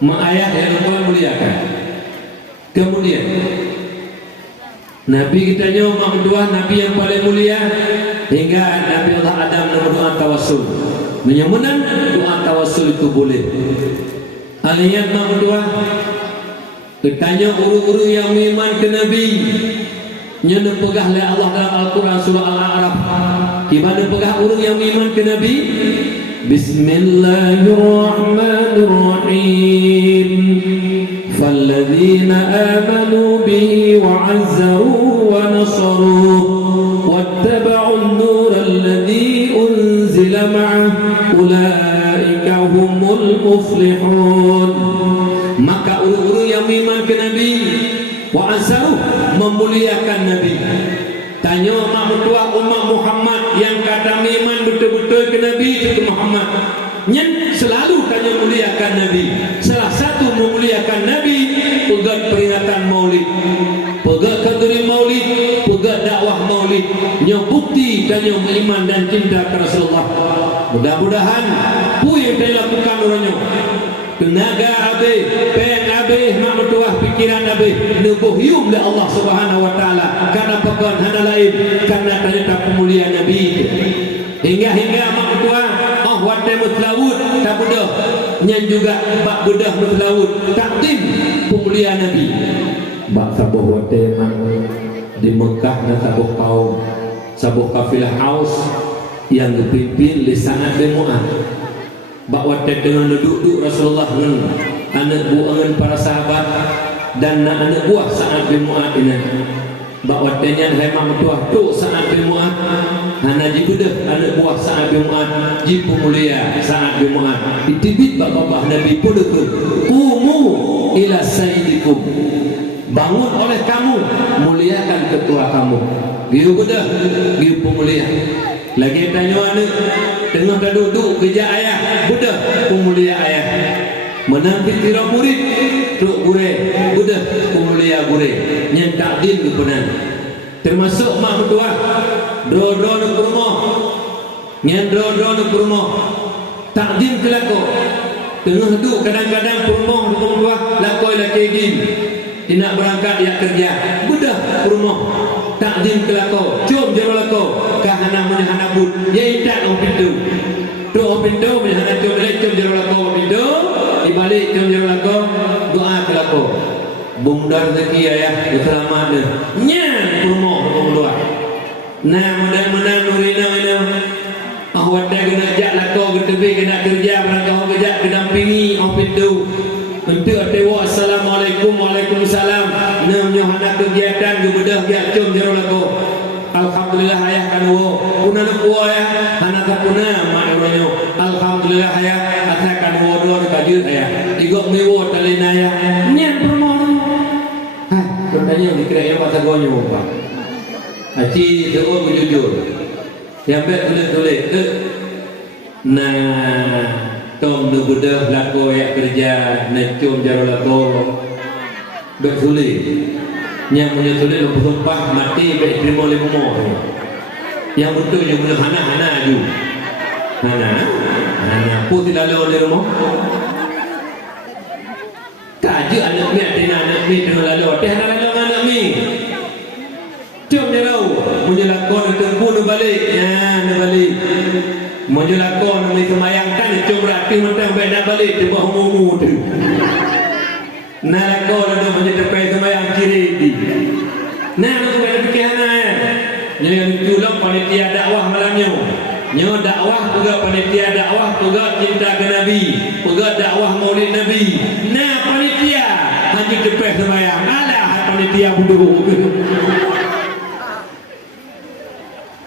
mak ayah yang Tuhan muliakan. Kemudian Nabi kita nyawa mak kedua, Nabi yang paling mulia, hingga Nabi Allah Adam berdoa tawassul. Menyamunan doa tawassul itu boleh. Aliyat mak kedua, ditanya uru-uru yang beriman ke Nabi, nya pegah oleh Allah dalam Al-Quran surah Al-A'raf. Gimana pegah urung yang beriman ke Nabi? Bismillahirrahmanirrahim. Falladzina amanu bihi wa 'azzaruhu wa nasaruhu wattaba'un nura alladzi unzila ma'ahu ulaika humul muflihun. Maka urung-urung yang beriman ke Nabi wa 'azzaruhu, memuliakan Nabi. Tanya mak mertua umat Muhammad yang kata iman betul-betul ke Nabi itu Muhammad. Nyen selalu tanya muliakan Nabi. Salah satu memuliakan Nabi pegat peringatan Maulid, pegat kenduri Maulid, pegat dakwah Maulid. Nya bukti tanya iman dan cinta ke Rasulullah. Mudah-mudahan pu yang dilakukan orangnya tenaga abe, pen abe, mak mertua pikiran abe nubuh yum oleh Allah Subhanahu wa taala karena pekan hana lain karena ternyata pemuliaan Nabi hingga mak mertua wate mutlawud tak budah nyan juga bak budah mutlawud takdim pemuliaan Nabi bak sabuh wate di Mekah dan sabuh kaum sabuh kafilah Aus yang dipimpin li Sa'ad bin Mu'adz. Bak watet dengan duduk Rasulullah dengan anak buah dengan para sahabat dan anak buah Sa'ad bin Mu'adz ini. Bak watetnya memang mertua tu Sa'ad bin Mu'adz. Hana jibudah anak buah Sa'ad bin Mu'adz jipu mulia Sa'ad bin Mu'adz. Ditibit bak bapak Nabi puluh umu ila sayyidikum. Bangun oleh kamu, muliakan ketua kamu. Giu budah, giu pemulia. Lagi tanya anak tengah dah duduk kerja ayah budah pemulia ayah menampil kira murid truk gure budah pemulia gure yang takdim kepunan termasuk mak mertua dro-dro nak rumah yang dro-dro nak rumah takdim kelako tengah duduk kadang-kadang rumah mertua lakoi laki din tidak berangkat ya kerja budah rumah takdim kelako cium jero lako kahana menyahana bud yaitan on pintu do on pintu menyahana cium jero lako pintu dibalik cium jero lako doa kelako bundar rezeki ayah selamat deh nyan rumah doa nah mudah-mudahan nurina ina awak dah kena jak lako ketepi kena kerja berangkat kerja kedampingi on pintu untuk dewa assalamualaikum waalaikumsalam namanya hana kegiatan gebedah dia cium jero lako alhamdulillah ayah kan wo puna nak wo ya hana ka puna mak ronyo alhamdulillah ayah atakan wo do kajut ayah igok mewo talina ya nyen permon ha tanya dikira yang bahasa gonyo apa aci doa jujur yang bet tulis nah tom nu budah lako ya kerja necum jaro lako bersuli yang punya sulit lu sumpah mati baik terima oleh umur yang betul yang punya hana aju hana putih lalu oleh rumah tak je anak mi ada anak mi dengan lalu hana lalu anak mi cium jaro punya lako itu pun balik ya balik Mojo lakon kami semayangkan cium berarti mentang beda balik di bawah mumu tu. Nah lakon ada macam tepai semayang kiri di. Nah lu ada pikiran yang tulung panitia dakwah malamnya. Nyo dakwah juga panitia dakwah juga cinta ke Nabi, juga dakwah Maulid Nabi. Nah panitia hanya tepai semayang. Alah panitia bodoh.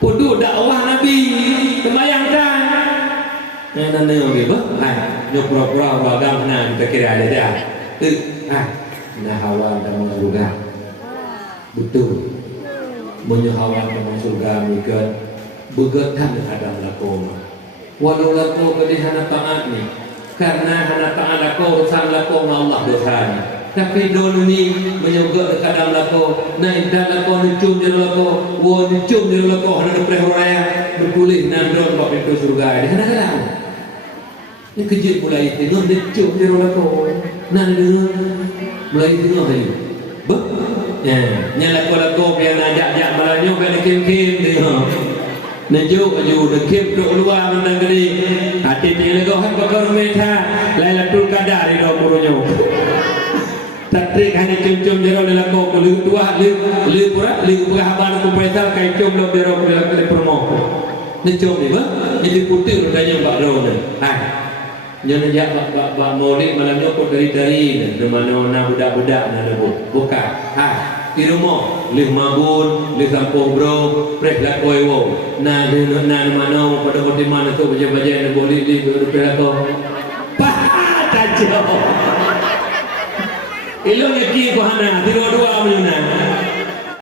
Bodoh dakwah Nabi semayang kan. Yang nana orang apa? Nyok pura-pura bagam na kita kira ada dah. Nah hawan dalam surga. Betul. Menyahawan dalam surga mereka begatkan hadam lakon. Walau lakon ke hana taat ni. Karena hana taat lakon urusan lakon Allah dosanya. Tapi dulu ni menyogok dekat dalam lakon. Nah indah lakon dicum jero lakon. Wah dicum jero lakon hana depreh raya berkulih nandron bab pintu surga. Hana dalam. Ini kejut pula itu, dia cium jero lakon. Nah dia mulai tengah tadi. Bek. Ya, nyala-laku biar najak-jak malanyo biar kim-kim dia. Najuk aju dah kim duk luar menang gede. Hati tinggal kau hak bakar metha, lailatul qadar di dalam burunyo. Tatrik hanya cium-cium jero lelako lu tua lu pura haban ku paisal kai cium lo jero le promo. Najuk ni ba? Jadi putih rupanya Pak Ro ni. Hai. Jangan jak bak maulid malamnya kau dari di mana budak-budak nak buka. Hai. Di rumah, lih mabun, lih kampung bro, prek lah koi wo. Nah mana pada koti mana tu baca nak boleh di prek kau. Pah, tajau. Ilo ni kau hana, dua-dua punya.